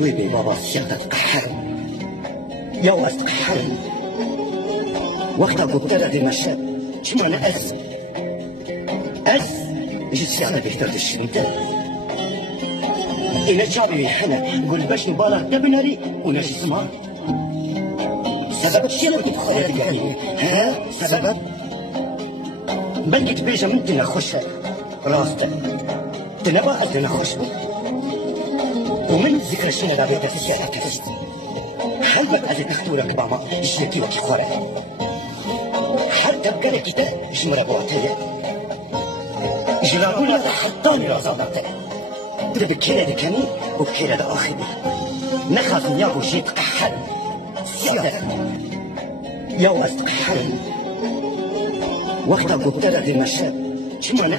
جويبي بابا سيادة تقحر يا واس تقحر وقتها قلت لها دي مشى شما أنا أس مش السيادة بيختار الشمتة إلا شعبي حنا قول باش نبالغ دبناري وناش اسمها سبب الشيء اللي تدخل يعني ها سبب بلكي تبيجا من تنخش راسته تنبا تنخش ومن ذكر الشيء اللي بيت السيارة كفشت هل بقى تختورك باما شيكي وكي خورا حتى بقى لك جمرة بواتية جرابونا حطاني رازابته بكيرة دكاني وبكيرة داخلي نخاف نيابو شي تقحل سيادة يا واس تقحل وقتها قلت لها دي مشى شما أنا